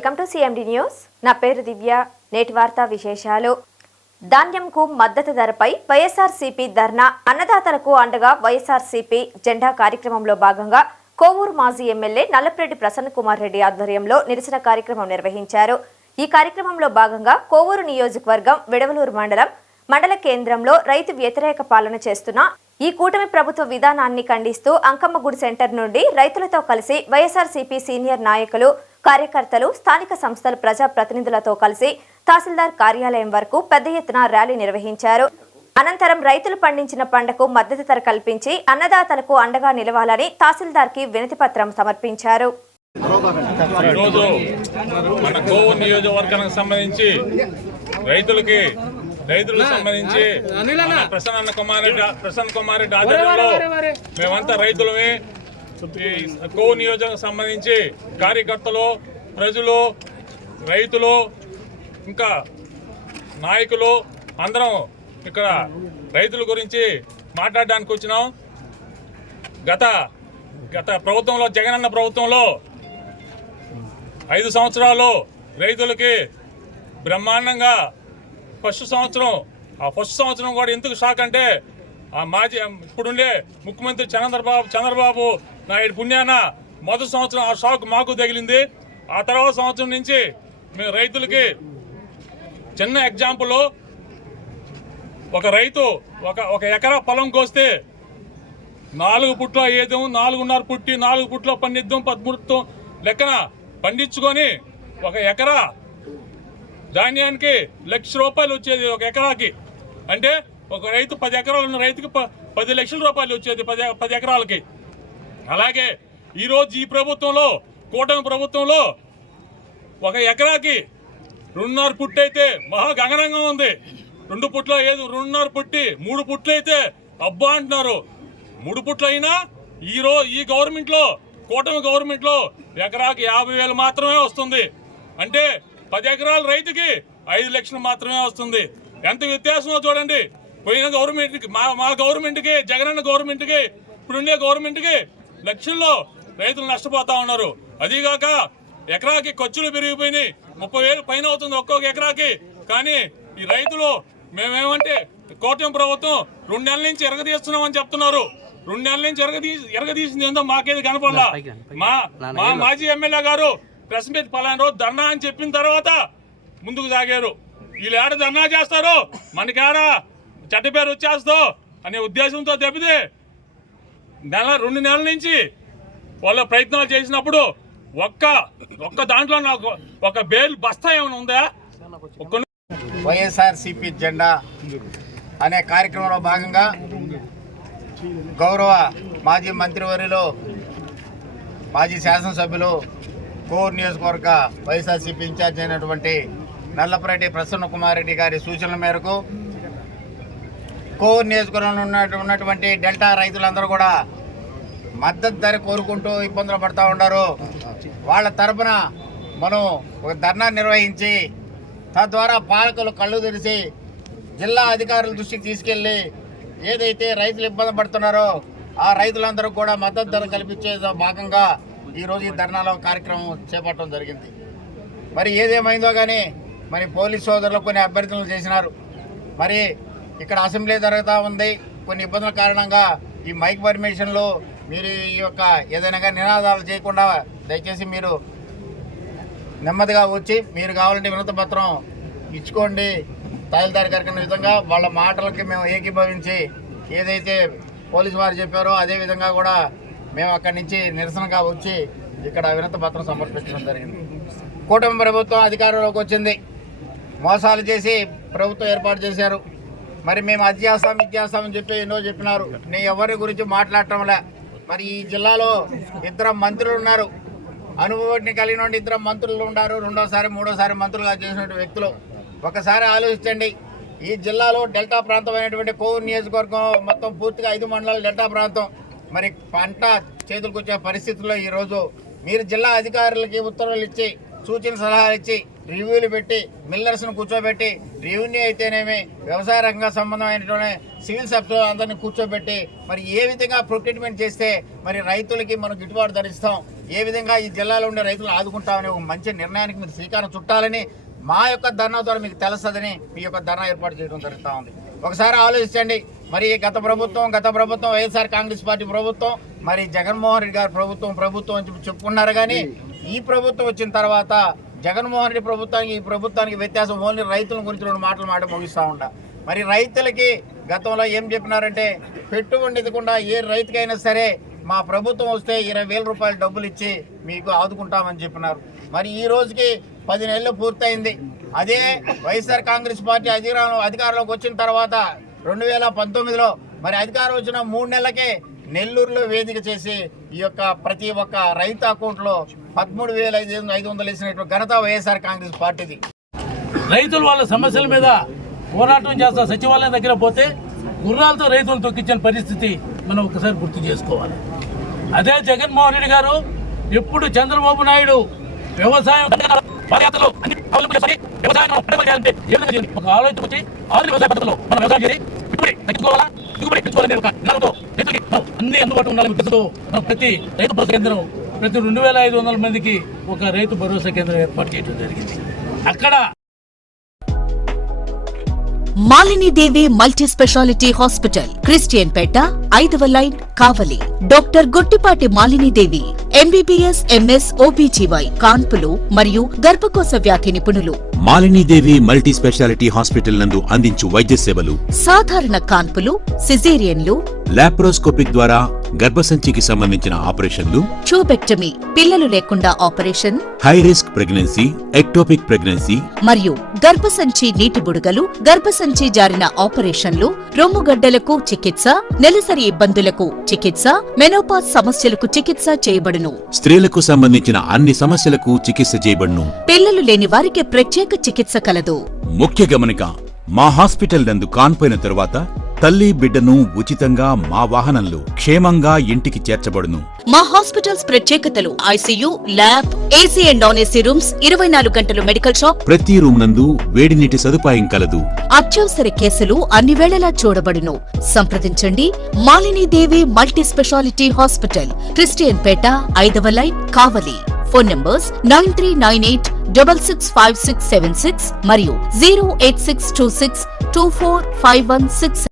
Welcome to CMD news. నా పేరు దివ్య. నేటి వార్తా విశేషాలు. ధాన్యంకు మద్దతు ధరపై వైఎస్ఆర్సీపీ ధర్నా, అన్నదాతలకు అండగా వైఎస్ఆర్సీపీ జెండా కార్యక్రమంలో భాగంగా కోవూరు మాజీ ఎమ్మెల్యే నల్లపరెడ్డి ప్రసన్న కుమార్ రెడ్డి ఆధ్వర్యంలో నిరసన కార్యక్రమం నిర్వహించారు. ఈ కార్యక్రమంలో భాగంగా కోవూరు నియోజకవర్గం విడవలూరు మండల కేంద్రంలో రైతు వ్యతిరేక పాలన చేస్తున్న ఈ కూటమి ప్రభుత్వ విధానాన్ని ఖండిస్తూ అంకమ్మగుడి సెంటర్ నుండి రైతులతో కలిసి వైఎస్ఆర్సీపీ సీనియర్ నాయకులు, కార్యకర్తలు, స్థానిక సంస్థల ప్రజా ప్రతినిధులతో కలిసి తహసీల్దార్ కార్యాలయం వరకు పెద్ద ఎత్తున ర్యాలీ నిర్వహించారు. అనంతరం రైతులు పండించిన పంటకు మద్దతు ధర కల్పించి అన్నదాతలకు అండగా నిలవాలని తహసీల్దార్కి వినతి పత్రం సమర్పించారు. ఈరోజు మన కోవూరు నియోజకవర్గానికి సంబంధించి రైతులకు సంబంధించి ప్రసన్న కుమార్ రెడ్డి ఆధ్వర్యంలో మేమంతా రైతులమే. కోవూరు నియోజకవర్గానికి సంబంధించి కార్యకర్తలు, ప్రజలు, రైతులు, ఇంకా నాయకులు అందరం ఇక్కడ రైతుల గురించి మాట్లాడడానికి వచ్చినాం. గత ప్రభుత్వంలో, జగనన్న ప్రభుత్వంలో 5 సంవత్సరాలు రైతులకి బ్రహ్మాండంగా ఫస్ట్ సంవత్సరం కూడా ఎందుకు షాక్ అంటే ఇప్పుడుండే ముఖ్యమంత్రి చంద్రబాబు నాయుడు పుణ్యాన మొదటి సంవత్సరం ఆ షాక్ మాకు తగిలింది. ఆ తర్వాత సంవత్సరం నుంచి మేము రైతులకి చిన్న ఎగ్జాంపుల్, ఒక రైతు ఒక ఎకరా పొలం కోస్తే 4 పుట్లో ఏదేమో 4.5 పుట్టి 4 పుట్లో పండిద్దాం 13 లెక్కన పండించుకొని ఒక ఎకరా ధాన్యానికి ₹1,00,000 వచ్చేది. ఒక ఎకరాకి అంటే ఒక రైతు 10 ఎకరాలు ఉన్న రైతుకి ₹10 లక్షల వచ్చేది 10 ఎకరాలకి. అలాగే ఈరోజు ఈ ప్రభుత్వంలో, కూటమి ప్రభుత్వంలో ఒక ఎకరాకి 2.5 పుట్టి అయితే మహా గగనంగా ఉంది. 2 పుట్లో ఏదో 2.5 పుట్టి 3 పుట్లు అయితే అబ్బా అంటున్నారు. 3 పుట్లు అయినా ఈ గవర్నమెంట్లో, కూటమి గవర్నమెంట్లో ఎకరాకి 50,000 మాత్రమే వస్తుంది. అంటే 10 ఎకరాల రైతుకి 5 లక్షలు మాత్రమే వస్తుంది. ఎంత వ్యత్యాసమో చూడండి. పోయిన గవర్నమెంట్కి, మా గవర్నమెంట్కి, జగనన్న గవర్నమెంట్కి, ఇప్పుడుండే గవర్నమెంట్కి లక్షల్లో రైతులు నష్టపోతా ఉన్నారు. అదీగాక ఎకరాకి ఖర్చులు పెరిగిపోయినాయి. 30,000 పైన అవుతుంది ఒక్కొక్క ఎకరాకి. కానీ ఈ రైతులు మేమేమంటే కూటమి ప్రభుత్వం 2 నెలల నుంచి ఎరగదీస్తున్నామని చెప్తున్నారు. 2 నెలల నుంచి ఎరగదీసింది ఏందో మాకేది కనపడలా. మా మాజీ ఎమ్మెల్యే గారు ప్రెస్ మీట్ పలానా రోజు ధర్నా అని చెప్పిన తర్వాత ముందుకు సాగారు. వీళ్ళు ఏడ ధర్నా చేస్తారు, మనకేడ చెడ్డ పేరు వచ్చేస్తో అనే ఉద్దేశంతో తప్పితే 2 నెలల నుంచి వాళ్ళ ప్రయత్నాలు చేసినప్పుడు ఒక్క దాంట్లో నాకు ఒక బేల్ బస్తా ఏమైనా ఉందా? వైఎస్ఆర్సీపీ జెండా అనే కార్యక్రమంలో భాగంగా గౌరవ మాజీ మంత్రివర్యులు, మాజీ శాసనసభ్యులు, కోవూరు నియోజకవర్గ వైఎస్ఆర్సీపీ ఇన్ఛార్జ్ అయినటువంటి నల్లపరెడ్డి ప్రసన్న కుమార్ రెడ్డి గారి సూచనల మేరకు కోవూరు నియోజకవర్గంలో ఉన్నటువంటి డెల్టా రైతులందరూ కూడా మద్దతు ధర కోరుకుంటూ ఇబ్బందులు పడుతూ ఉన్నారు. వాళ్ళ తరపున మనం ఒక ధర్నా నిర్వహించి తద్వారా పాలకులు కళ్ళు తెరిచి జిల్లా అధికారుల దృష్టికి తీసుకెళ్ళి ఏదైతే రైతులు ఇబ్బంది పడుతున్నారో ఆ రైతులందరూ కూడా మద్దతు ధర కల్పించే భాగంగా ఈరోజు ఈ ధర్నాలో కార్యక్రమం చేపట్టడం జరిగింది. మరి ఏదేమైందో కానీ మరి పోలీస్ సోదరులు కొన్ని అభ్యర్థనలు చేసినారు. మరి ఇక్కడ అసెంబ్లీ జరుగుతూ ఉంది. కొన్ని ఇబ్బందుల కారణంగా ఈ మైక్ పర్మిషన్లు మీరు ఈ యొక్క ఏదైనా నినాదాలు చేయకుండా దయచేసి మీరు నెమ్మదిగా వచ్చి మీరు కావాలంటే వినతి పత్రం ఇచ్చుకోండి. తహసీల్దార్ గారికి విధంగా వాళ్ళ మాటలకి మేము ఏకీభవించి ఏదైతే పోలీసు వారు చెప్పారో అదేవిధంగా కూడా మేము అక్కడి నుంచి నిరసనగా వచ్చి ఇక్కడ వినతి పత్రం సమర్పించడం జరిగింది. కూటమి ప్రభుత్వం అధికారంలోకి వచ్చింది. మోసాలు చేసి ప్రభుత్వం ఏర్పాటు చేశారు. మరి మేము అది చేస్తాం ఇది చేస్తామని చెప్పి ఎన్నో చెప్పినారు. నేను ఎవరి గురించి మాట్లాడటంలే. మరి ఈ జిల్లాలో 2 మంత్రులు ఉన్నారు. అనుభవాన్ని కలిగిన 2 మంత్రులు ఉన్నారు. 2వ-3వసారి మంత్రులుగా చేసిన వ్యక్తులు. ఒకసారి ఆలోచించండి. ఈ జిల్లాలో డెల్టా ప్రాంతం అయినటువంటి కోవూరు నియోజకవర్గం మొత్తం పూర్తిగా 5 మండలాలు డెల్టా ప్రాంతం. మరి పంట చేతులకు వచ్చే పరిస్థితుల్లో ఈరోజు మీరు జిల్లా అధికారులకి ఉత్తర్వులు ఇచ్చి, సూచన సలహాలు ఇచ్చి, రివ్యూలు పెట్టి, మిల్లర్స్ను కూర్చోబెట్టి, రెవెన్యూ అయితేనేమి, వ్యవసాయ రంగ సంబంధమైనటువంటి సివిల్ సబ్సిడీ అందరినీ కూర్చోబెట్టి మరి ఏ విధంగా ప్రొక్యూర్మెంట్ చేస్తే మరి రైతులకి మనం గిట్టుబాటు ధరిస్తాం, ఏ విధంగా ఈ జిల్లాలో ఉండే రైతులు ఆదుకుంటామని ఒక మంచి నిర్ణయానికి మీరు శ్రీకారం చుట్టాలని మా యొక్క ధర్నా ద్వారా మీకు తెలుస్తుందని మీ యొక్క ధర్నా ఏర్పాటు చేయడం జరుగుతూ ఉంది. ఒకసారి ఆలోచించండి. మరి గత ప్రభుత్వం వైఎస్ఆర్ కాంగ్రెస్ పార్టీ ప్రభుత్వం, మరి జగన్మోహన్ రెడ్డి గారి ప్రభుత్వం అని చెప్పుకున్నారు. కానీ ఈ ప్రభుత్వం వచ్చిన తర్వాత జగన్మోహన్ రెడ్డి ప్రభుత్వానికి ఈ ప్రభుత్వానికి వ్యత్యాసం ఓన్లీ రైతుల గురించి 2 మాటలు ముగిస్తూ ఉంటా. మరి రైతులకి గతంలో ఏం చెప్పినారంటే పెట్టుబడి ఎదగకుండా ఏ రైతుకైనా సరే మా ప్రభుత్వం వస్తే 20,000 రూపాయలు డబ్బులు ఇచ్చి మీకు ఆదుకుంటామని చెప్పినారు. మరి ఈ రోజుకి 10 నెలలు పూర్తయింది. అదే వైఎస్ఆర్ కాంగ్రెస్ పార్టీ అధికారంలోకి వచ్చిన తర్వాత 2019లో మరి అధికారం వచ్చిన 3 నెలలకే నెల్లూరులో వేదిక చేసి ఈ యొక్క ప్రతి ఒక్క రైతు అకౌంట్లో 13,500 వేసినటువంటి ఘనత వైఎస్ఆర్ కాంగ్రెస్ పార్టీది. రైతులు వాళ్ళ సమస్యల మీద పోరాటం చేస్తా సచివాలయం దగ్గర పోతే గుర్రాలతో రైతులు తొక్కించిన పరిస్థితి మనం ఒకసారి గుర్తు చేసుకోవాలి. అదే జగన్మోహన్ రెడ్డి గారు ఎప్పుడు చంద్రబాబు నాయుడు వ్యవసాయం ఒక ఆలోచన వచ్చి వ్యవసాయ పద్ధతిలో మనం వ్యవసాయం చేసి తగ్గించుకోవాలా, దిగుబడి పెంచుకోవాలనే ఒక నినాదంతో అన్ని అందుబాటులో ఉండాలని ఉద్దేశంతో మనం ప్రతి రైతు భరోసా కేంద్రం ప్రతి 2,500 మందికి ఒక రైతు భరోసా కేంద్రం ఏర్పాటు చేయడం జరిగింది. అక్కడ Malinidevi multi speciality hospital, Christian Peta, 5వ line, Kavali. Doctor Gottipati Malinidevi, MBBS, MS, OBGY, కాన్పులు మరియు గర్భకోశ వ్యాధి నిపుణులు. మాలినీదేవి మల్టీ స్పెషాలిటీ హాస్పిటల్ నందు అందించు వైద్య సేవలు: సాధారణ కాన్పులు, సిజేరియన్లు, లాప్రోస్కోపిక్ ద్వారా గర్భసంచికి సంబంధించిన ఆపరేషన్లు, ట్యూబెక్టమీ, పిల్లలు లేకుండా operation, high risk pregnancy, ectopic pregnancy మరియు గర్భసంచి నీటి బుడగలు, గర్భసంచి జారిన ఆపరేషన్లు, రొమ్ముగడ్డలకు చికిత్స, నెలసరి ఇబ్బందులకు చికిత్స, మెనోపాజ్ సమస్యలకు చికిత్స చేయబడును. స్త్రీలకు సంబంధించిన అన్ని సమస్యలకు చికిత్స చేయబడును. పిల్లలు లేని వారికి ప్రత్యేక చికిత్స కలదు. ముఖ్య గమనిక: మా హాస్పిటల్ నందు కాన్పోయిన తరువాత తల్లి బిడ్డను ఉచితంగా మా వాహనంలో క్షేమంగా ఇంటికి చేర్చబడును. మా హాస్పిటల్స్ ప్రత్యేకతలు: ICU, lab, AC and non AC rooms, 24 గంటలు మెడికల్ షాప్, ప్రతి రూమ్ నందు వేడి నీటి సదుపాయం కలదు. అత్యవసర కేసులు అన్ని వేళలా చూడబడును. సంప్రదించండి. Malinidevi multi speciality hospital, Christian Peta, 5వ లైన్, కావలి. ఫోన్ నంబర్స్ 9398665676 మరియు 08626245166.